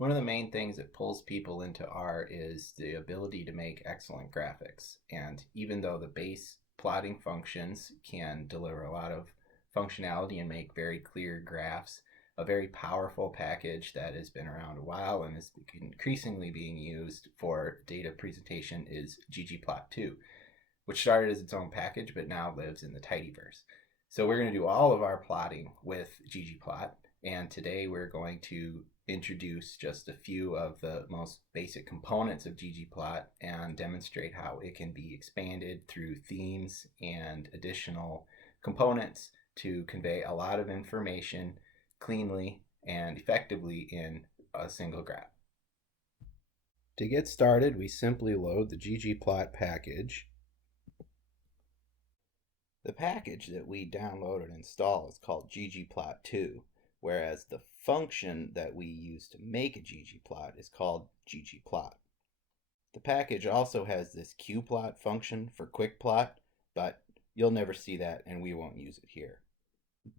One of the main things that pulls people into R is the ability to make excellent graphics. And even though the base plotting functions can deliver a lot of functionality and make very clear graphs, a very powerful package that has been around a while and is increasingly being used for data presentation is ggplot2, which started as its own package but now lives in the tidyverse. So we're going to do all of our plotting with ggplot, and today we're going to introduce just a few of the most basic components of ggplot and demonstrate how it can be expanded through themes and additional components to convey a lot of information cleanly and effectively in a single graph. To get started, we simply load the ggplot package. The package that we download and install is called ggplot2, whereas the function that we use to make a ggplot is called ggplot. The package also has this qplot function for quick plot, but you'll never see that and we won't use it here.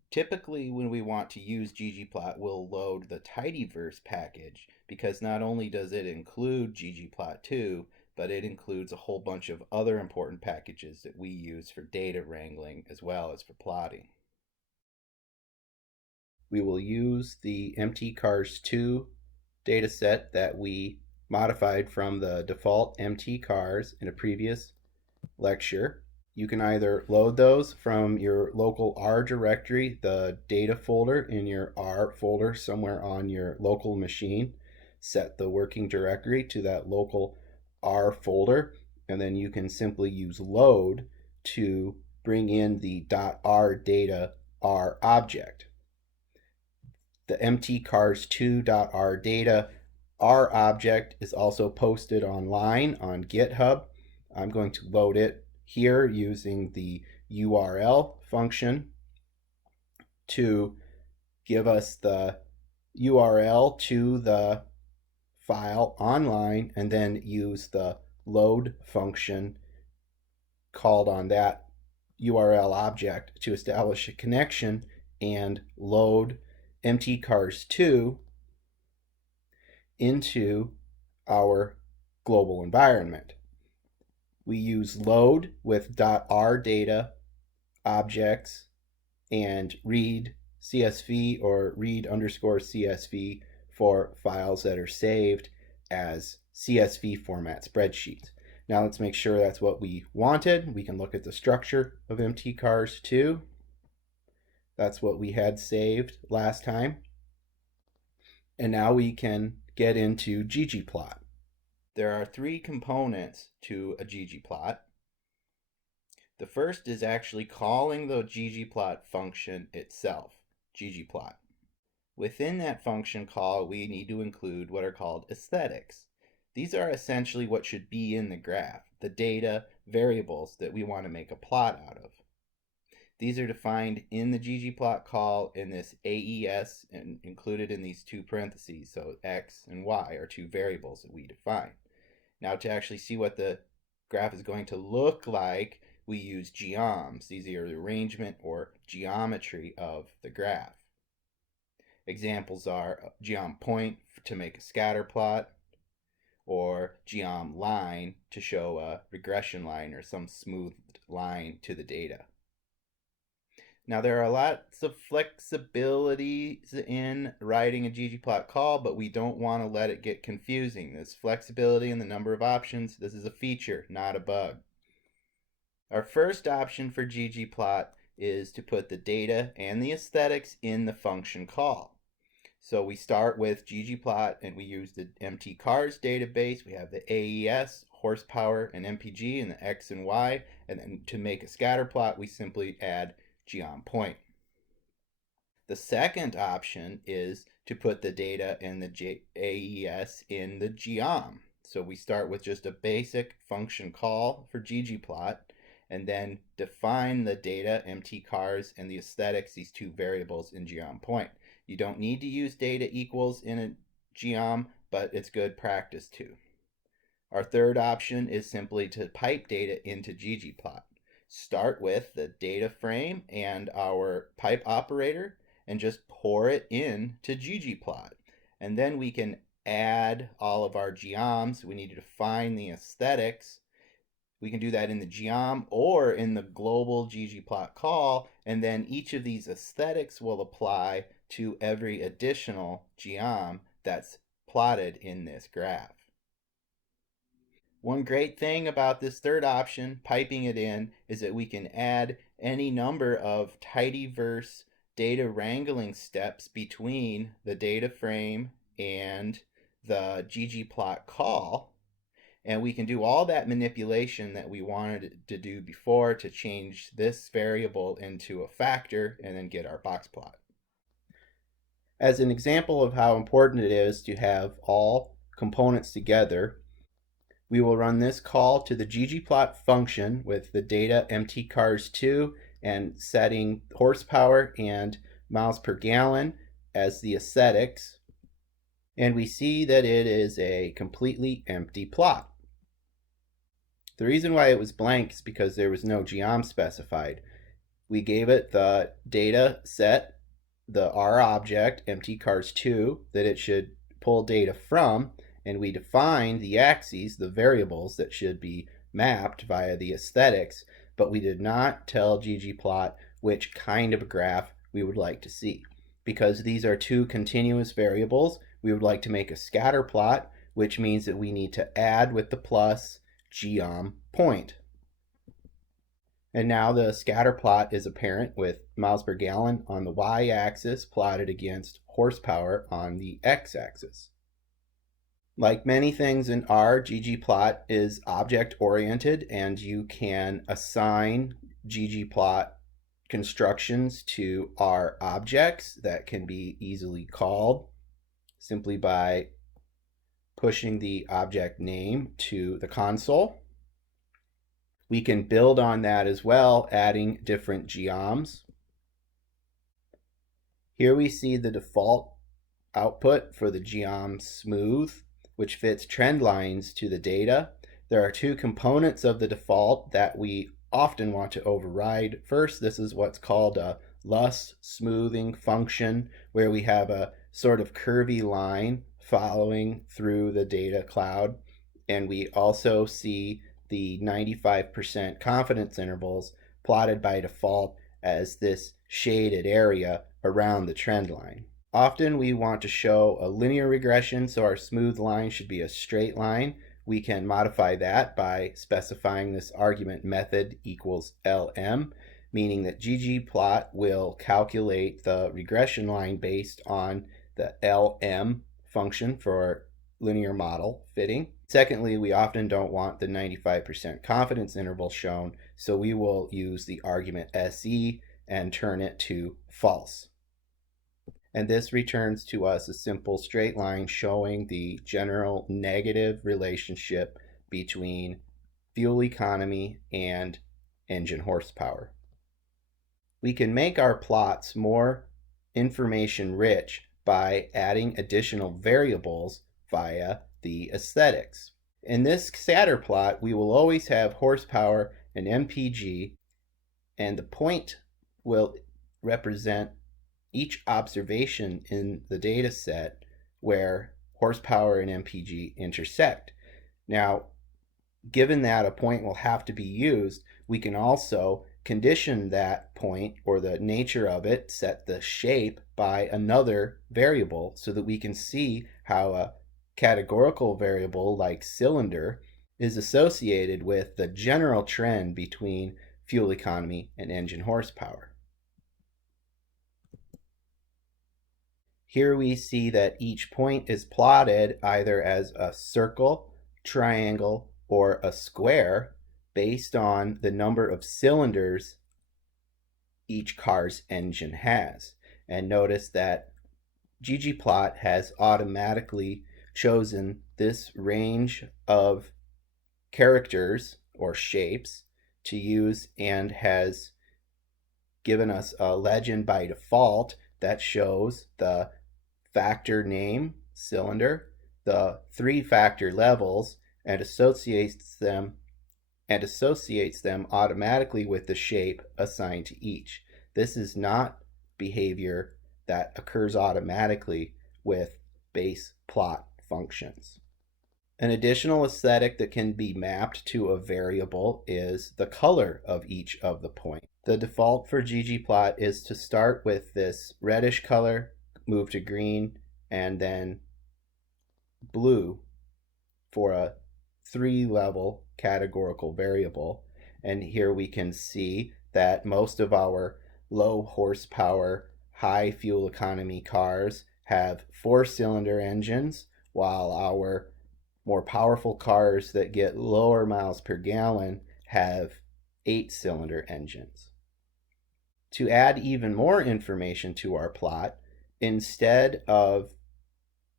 Typically, when we want to use ggplot, we'll load the tidyverse package because not only does it include ggplot2, but it includes a whole bunch of other important packages that we use for data wrangling as well as for plotting. We will use the mtcars2 dataset that we modified from the default mtcars in a previous lecture. You can either load those from your local R directory, the data folder in your R folder somewhere on your local machine. Set the working directory to that local R folder, and then you can simply use load to bring in the .r data R object. The mtcars2.r data R object is also posted online on GitHub. I'm going to load it here using the URL function to give us the URL to the file online, and then use the load function called on that URL object to establish a connection and load mtcars2 into our global environment. We use load with .r data objects and read CSV or read underscore CSV for files that are saved as CSV format spreadsheets. Now let's make sure that's what we wanted. We can look at the structure of mtcars2. That's what we had saved last time. And now we can get into ggplot. There are three components to a ggplot. The first is actually calling the ggplot function itself, ggplot. Within that function call, we need to include what are called aesthetics. These are essentially what should be in the graph, the data variables that we want to make a plot out of. These are defined in the ggplot call in this AES and included in these two parentheses. So X and Y are two variables that we define. Now to actually see what the graph is going to look like, we use geoms. These are the arrangement or geometry of the graph. Examples are geom point to make a scatter plot, or geom line to show a regression line or some smooth line to the data. Now there are lots of flexibilities in writing a ggplot call, but we don't want to let it get confusing. This flexibility in the number of options, this is a feature, not a bug. Our first option for ggplot is to put the data and the aesthetics in the function call. So we start with ggplot and we use the mtcars database. We have the AES, horsepower, and MPG, and the X and Y. And then to make a scatter plot, we simply add geom point. The second option is to put the data in the AES in the geom. So we start with just a basic function call for ggplot, and then define the data, mtcars, and the aesthetics, these two variables in geom point. You don't need to use data equals in a geom, but it's good practice too. Our third option is simply to pipe data into ggplot. Start with the data frame and our pipe operator and just pour it in to ggplot. And then we can add all of our geoms. We need to define the aesthetics. We can do that in the geom or in the global ggplot call, and then each of these aesthetics will apply to every additional geom that's plotted in this graph. One great thing about this third option, piping it in, is that we can add any number of tidyverse data wrangling steps between the data frame and the ggplot call. And we can do all that manipulation that we wanted to do before to change this variable into a factor and then get our box plot. As an example of how important it is to have all components together, we will run this call to the ggplot function with the data mtcars2 and setting horsepower and miles per gallon as the aesthetics. And we see that it is a completely empty plot. The reason why it was blank is because there was no geom specified. We gave it the data set, the R object, mtcars2, that it should pull data from, and we defined the axes, the variables that should be mapped via the aesthetics, but we did not tell ggplot which kind of a graph we would like to see. Because these are two continuous variables, we would like to make a scatter plot, which means that we need to add with the plus geom point. And now the scatter plot is apparent with miles per gallon on the y-axis plotted against horsepower on the x-axis. Like many things in R, ggplot is object-oriented, and you can assign ggplot constructions to R objects that can be easily called simply by pushing the object name to the console. We can build on that as well, adding different geoms. Here we see the default output for the geom smooth, which fits trend lines to the data. There are two components of the default that we often want to override. First, this is what's called a loss smoothing function, where we have a sort of curvy line following through the data cloud. And we also see the 95% confidence intervals plotted by default as this shaded area around the trend line. Often we want to show a linear regression, so our smooth line should be a straight line. We can modify that by specifying this argument method equals LM, meaning that ggplot will calculate the regression line based on the LM function for linear model fitting. Secondly, we often don't want the 95% confidence interval shown, so we will use the argument SE and turn it to false. And this returns to us a simple straight line showing the general negative relationship between fuel economy and engine horsepower. We can make our plots more information rich by adding additional variables via the aesthetics. In this scatter plot, we will always have horsepower and MPG, and the point will represent each observation in the data set where horsepower and MPG intersect. Now, given that a point will have to be used, we can also condition that point or the nature of it, set the shape by another variable so that we can see how a categorical variable like cylinder is associated with the general trend between fuel economy and engine horsepower. Here we see that each point is plotted either as a circle, triangle, or a square based on the number of cylinders each car's engine has. And notice that ggplot has automatically chosen this range of characters or shapes to use and has given us a legend by default that shows the factor name, cylinder, the three factor levels, and associates them automatically with the shape assigned to each. This is not behavior that occurs automatically with base plot functions. An additional aesthetic that can be mapped to a variable is the color of each of the points. The default for ggplot is to start with this reddish color, move to green, and then blue for a 3-level categorical variable. And here we can see that most of our low horsepower, high fuel economy cars have 4-cylinder engines, while our more powerful cars that get lower miles per gallon have 8-cylinder engines. To add even more information to our plot, instead of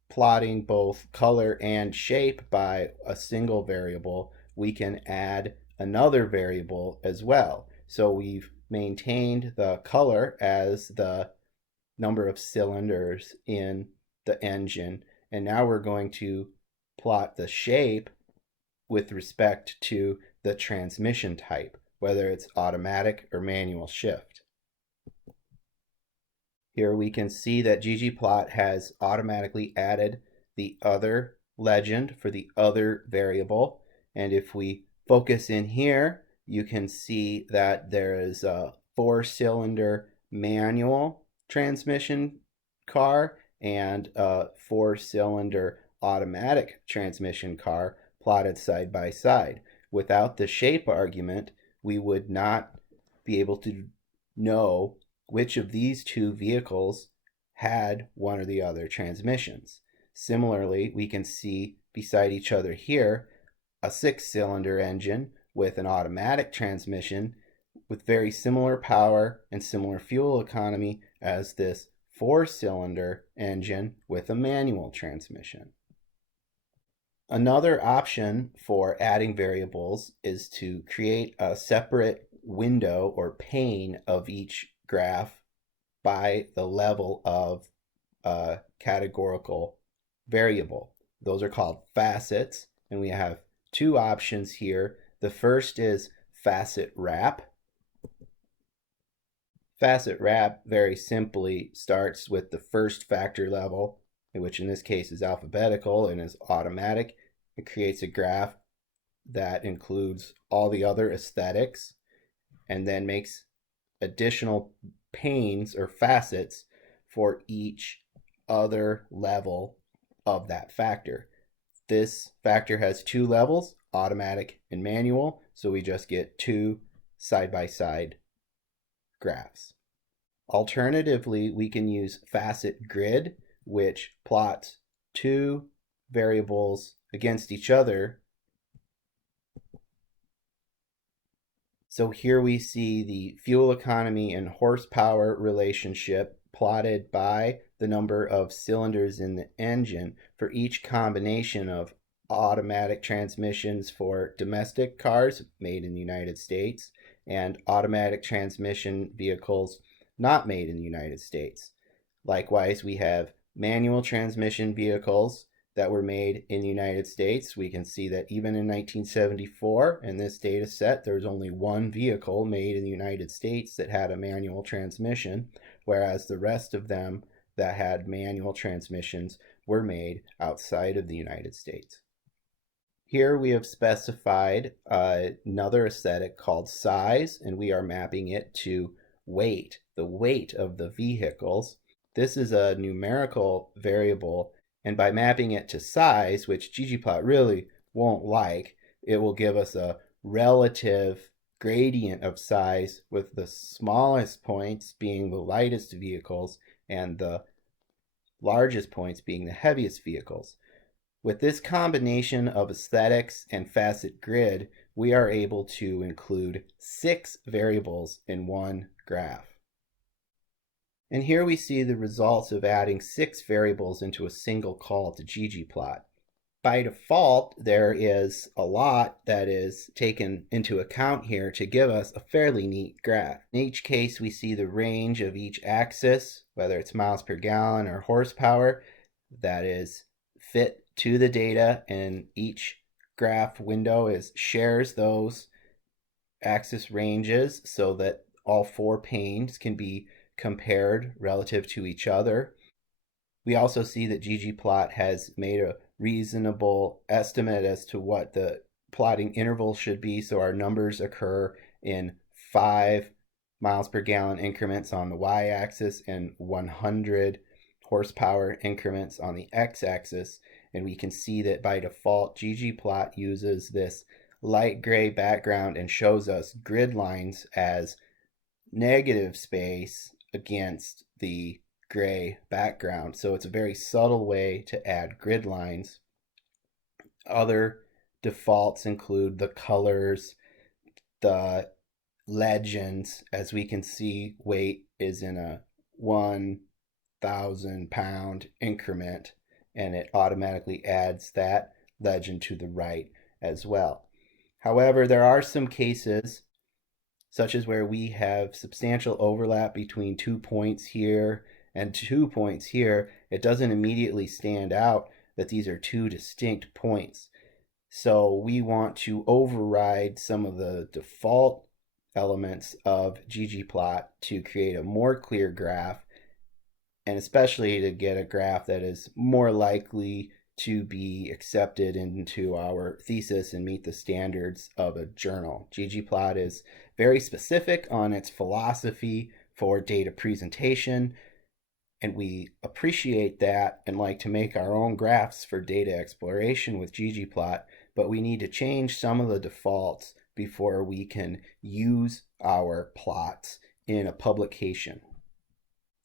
plotting both color and shape by a single variable, we can add another variable as well. So we've maintained the color as the number of cylinders in the engine, and now we're going to plot the shape with respect to the transmission type, whether it's automatic or manual shift. Here we can see that ggplot has automatically added the other legend for the other variable. And if we focus in here, you can see that there is a 4-cylinder manual transmission car and a 4-cylinder automatic transmission car plotted side by side. Without the shape argument, we would not be able to know which of these two vehicles had one or the other transmissions. Similarly, we can see beside each other here a 6-cylinder engine with an automatic transmission with very similar power and similar fuel economy as this 4-cylinder engine with a manual transmission. Another option for adding variables is to create a separate window or pane of each graph by the level of a categorical variable. Those are called facets, and we have two options here. The first is facet wrap. Facet wrap very simply starts with the first factor level, which in this case is alphabetical and is automatic. It creates a graph that includes all the other aesthetics and then makes additional panes or facets for each other level of that factor. This factor has 2 levels, automatic and manual, so we just get 2 side-by-side graphs. Alternatively, we can use facet grid, which plots 2 variables against each other. So here we see the fuel economy and horsepower relationship plotted by the number of cylinders in the engine for each combination of automatic transmissions for domestic cars made in the United States and automatic transmission vehicles not made in the United States. Likewise, we have manual transmission vehicles that were made in the United States. We can see that even in 1974, in this data set, there was only 1 vehicle made in the United States that had a manual transmission, whereas the rest of them that had manual transmissions were made outside of the United States. Here we have specified another aesthetic called size, and we are mapping it to weight, the weight of the vehicles. This is a numerical variable, and by mapping it to size, which ggplot really won't like, it will give us a relative gradient of size, with the smallest points being the lightest vehicles and the largest points being the heaviest vehicles. With this combination of aesthetics and facet grid, we are able to include 6 variables in one graph. And here we see the results of adding 6 variables into a single call to ggplot. By default, there is a lot that is taken into account here to give us a fairly neat graph. In each case, we see the range of each axis, whether it's miles per gallon or horsepower, that is fit to the data, and each graph window shares those axis ranges so that all 4 panes can be compared relative to each other. We also see that ggplot has made a reasonable estimate as to what the plotting interval should be. So our numbers occur in 5 miles per gallon increments on the y-axis and 100 horsepower increments on the x-axis. And we can see that by default, ggplot uses this light gray background and shows us grid lines as negative space against the gray background. So it's a very subtle way to add grid lines. Other defaults include the colors, the legends. As we can see, weight is in a 1,000 pound increment, and it automatically adds that legend to the right as well. However, there are some cases such as where we have substantial overlap between 2 points here and 2 points here. It doesn't immediately stand out that these are 2 distinct points. So we want to override some of the default elements of ggplot to create a more clear graph, and especially to get a graph that is more likely to be accepted into our thesis and meet the standards of a journal. ggplot is very specific on its philosophy for data presentation, and we appreciate that and like to make our own graphs for data exploration with ggplot, but we need to change some of the defaults before we can use our plots in a publication.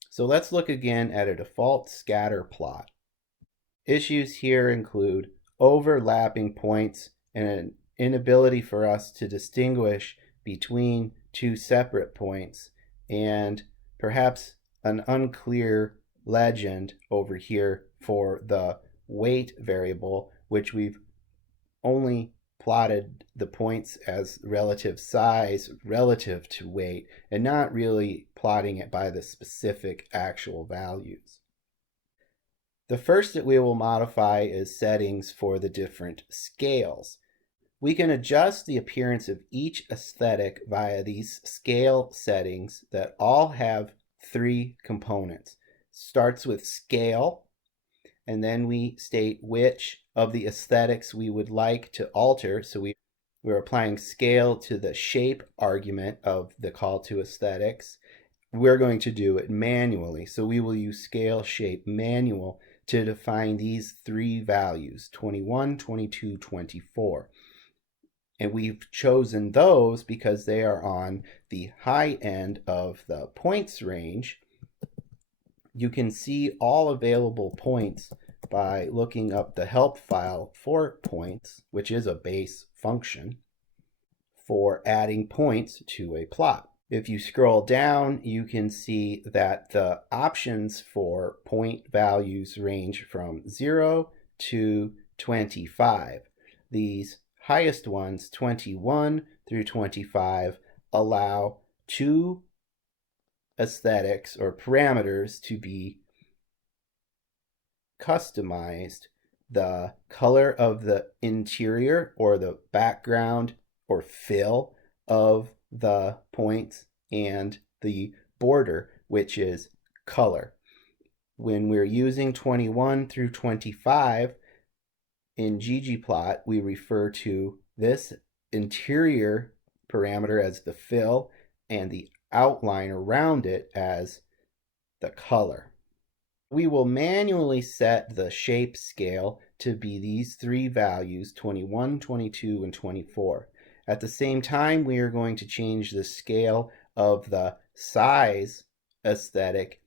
So let's look again at a default scatter plot. Issues here include overlapping points and an inability for us to distinguish between 2 separate points, and perhaps an unclear legend over here for the weight variable, which we've only plotted the points as relative size relative to weight and not really plotting it by the specific actual values. The first that we will modify is settings for the different scales. We can adjust the appearance of each aesthetic via these scale settings that all have 3 components. Starts with scale, and then we state which of the aesthetics we would like to alter. So we're applying scale to the shape argument of the call to aesthetics. We're going to do it manually. So we will use scale shape manual to define these 3 values, 21, 22, 24. And we've chosen those because they are on the high end of the points range. You can see all available points by looking up the help file for points, which is a base function for adding points to a plot. If you scroll down, you can see that the options for point values range from 0 to 25. These highest ones, 21 through 25, allow 2 aesthetics or parameters to be customized: the color of the interior or the background or fill of the points, and the border, which is color. When we're using 21 through 25 in ggplot, we refer to this interior parameter as the fill and the outline around it as the color. We will manually set the shape scale to be these 3 values, 21, 22, and 24. At the same time, we are going to change the scale of the size aesthetic.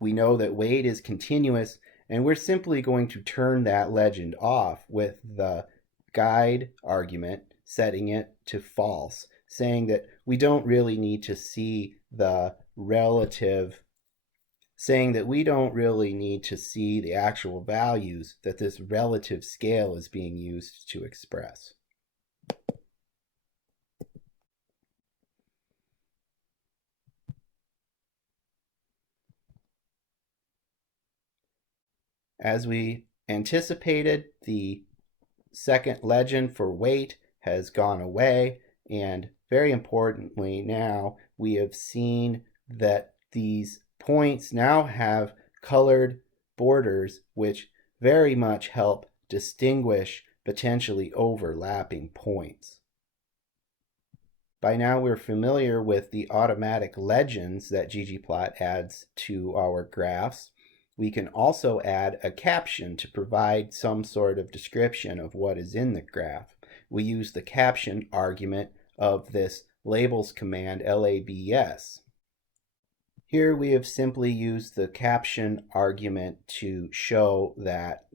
We know that weight is continuous, and we're simply going to turn that legend off with the guide argument, setting it to false, saying that we don't really need to see the actual values that this relative scale is being used to express. As we anticipated, the second legend for weight has gone away, and very importantly, now we have seen that these points now have colored borders, which very much help distinguish potentially overlapping points. By now we're familiar with the automatic legends that ggplot adds to our graphs. We can also add a caption to provide some sort of description of what is in the graph. We use the caption argument of this labels command labs. Here we have simply used the caption argument to show that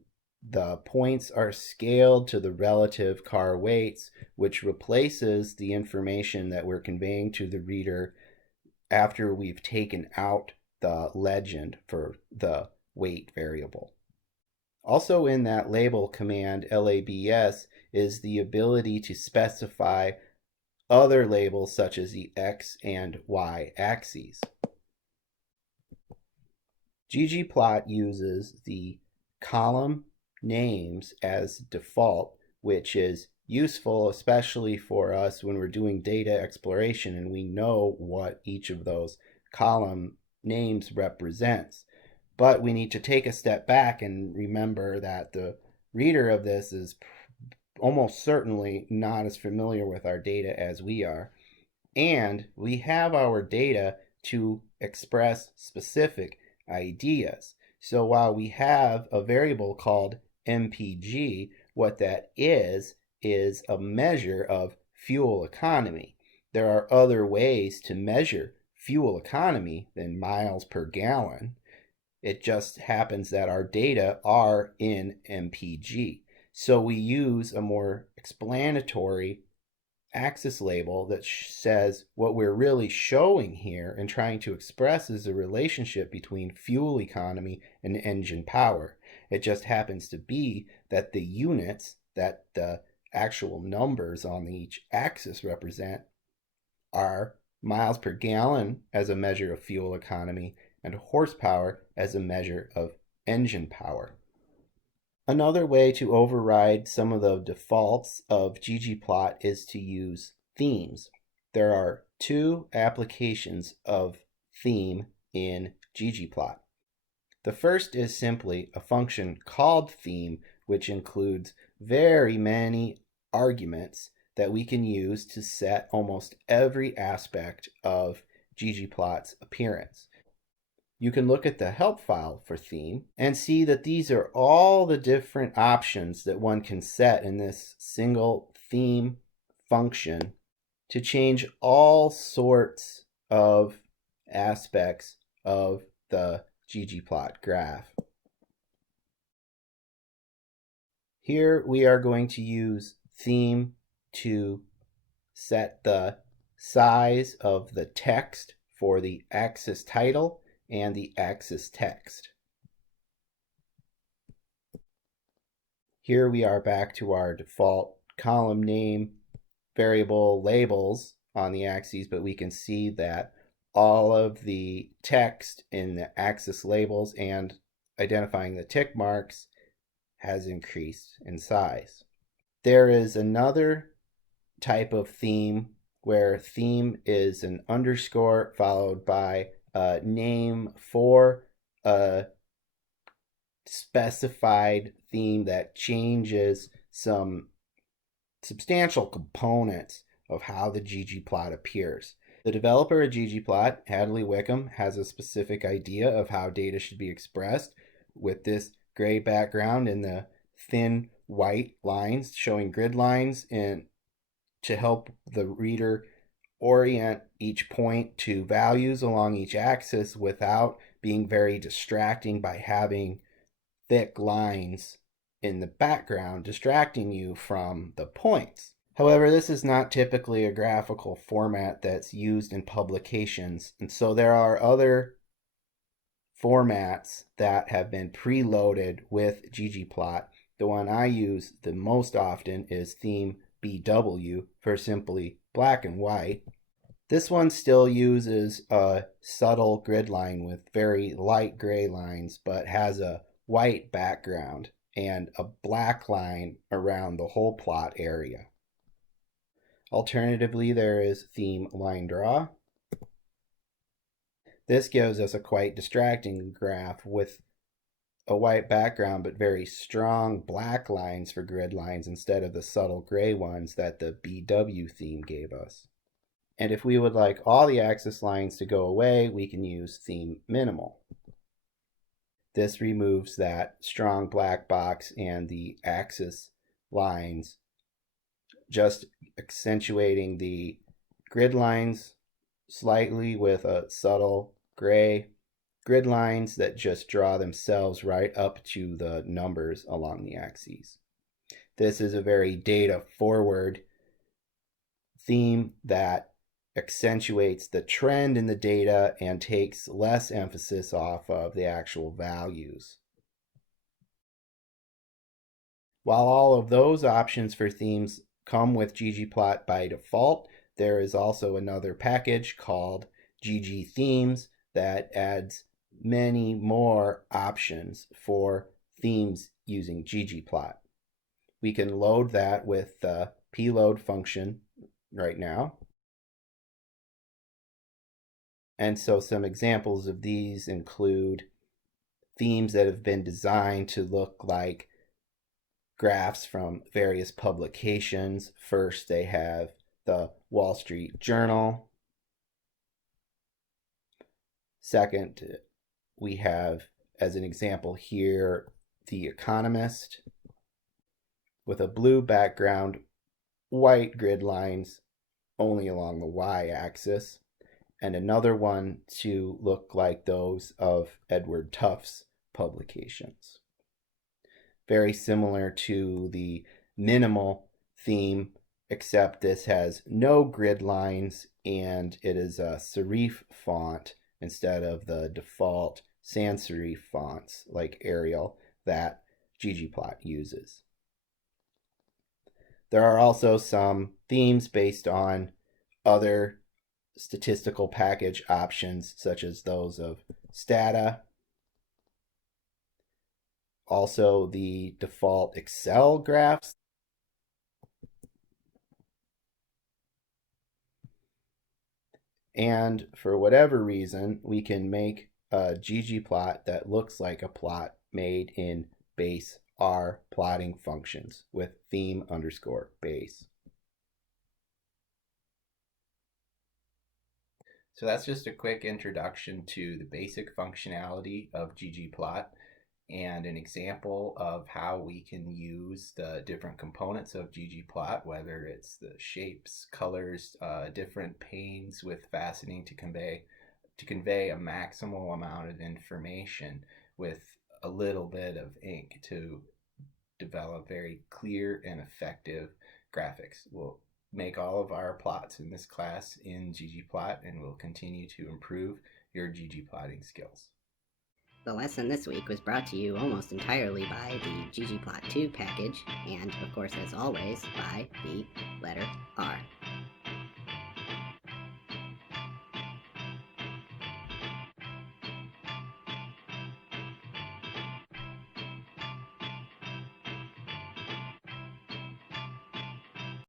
the points are scaled to the relative car weights, which replaces the information that we're conveying to the reader after we've taken out the legend for the weight variable. Also in that label command labs is the ability to specify other labels such as the x and y axes. ggplot uses the column names as default, which is useful especially for us when we're doing data exploration and we know what each of those column names represents. But we need to take a step back and remember that the reader of this is almost certainly not as familiar with our data as we are. And we have our data to express specific ideas. So while we have a variable called mpg, what that is a measure of fuel economy. There are other ways to measure fuel economy than miles per gallon. It just happens that our data are in mpg. So we use a more explanatory axis label that says what we're really showing here and trying to express is a relationship between fuel economy and engine power. It just happens to be that the units that the actual numbers on each axis represent are miles per gallon as a measure of fuel economy and horsepower as a measure of engine power. Another way to override some of the defaults of ggplot is to use themes. There are two applications of theme in ggplot. The first is simply a function called theme, which includes very many arguments that we can use to set almost every aspect of ggplot's appearance. You can look at the help file for theme and see that these are all the different options that one can set in this single theme function to change all sorts of aspects of the ggplot graph. Here we are going to use theme to set the size of the text for the axis title and the axis text. Here we are back to our default column name variable labels on the axes, but we can see that all of the text in the axis labels and identifying the tick marks has increased in size. There is another type of theme where theme is an underscore followed by a name for a specified theme that changes some substantial components of how the ggplot appears. The developer of ggplot, Hadley Wickham, has a specific idea of how data should be expressed with this gray background and the thin white lines showing grid lines and to help the reader orient each point to values along each axis without being very distracting by having thick lines in the background distracting you from the points. However, this is not typically a graphical format that's used in publications, and so there are other formats that have been preloaded with ggplot. The one I use the most often is theme BW for simply black and white. This one still uses a subtle grid line with very light gray lines, but has a white background and a black line around the whole plot area. Alternatively, there is theme line draw. This gives us a quite distracting graph with a white background but very strong black lines for grid lines instead of the subtle gray ones that the BW theme gave us. And if we would like all the axis lines to go away, we can use theme minimal. This removes that strong black box and the axis lines, just accentuating the grid lines slightly with a subtle gray, grid lines that just draw themselves right up to the numbers along the axes. This is a very data forward theme that accentuates the trend in the data and takes less emphasis off of the actual values. While all of those options for themes come with ggplot by default, there is also another package called ggthemes that adds many more options for themes using ggplot. We can load that with the pload function right now. And so some examples of these include themes that have been designed to look like graphs from various publications. First, they have the Wall Street Journal. Second, we have, as an example here, The Economist with a blue background, white grid lines only along the y-axis, and another one to look like those of Edward Tufte's publications. Very similar to the minimal theme, except this has no grid lines and it is a serif font instead of the default sans serif fonts like Arial that ggplot uses. There are also some themes based on other statistical package options, such as those of Stata. Also, the default Excel graphs. And for whatever reason, we can make a ggplot that looks like a plot made in base R plotting functions with theme_base. So that's just a quick introduction to the basic functionality of ggplot and an example of how we can use the different components of ggplot, whether it's the shapes, colors, different panes with faceting to convey a maximal amount of information with a little bit of ink to develop very clear and effective graphics. We'll make all of our plots in this class in ggplot, and we'll continue to improve your ggplotting skills. The lesson this week was brought to you almost entirely by the ggplot2 package, and of course, as always, by the letter R.